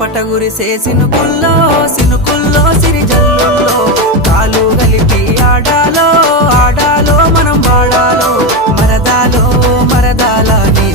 పట గురిసే సినుకుల్లో సినుకుల్లో సిరిజల్లుల్లో కాలు గలిపి ఆడాలో ఆడాలో మనం వాడాలో మరదాలో మరదాల నీ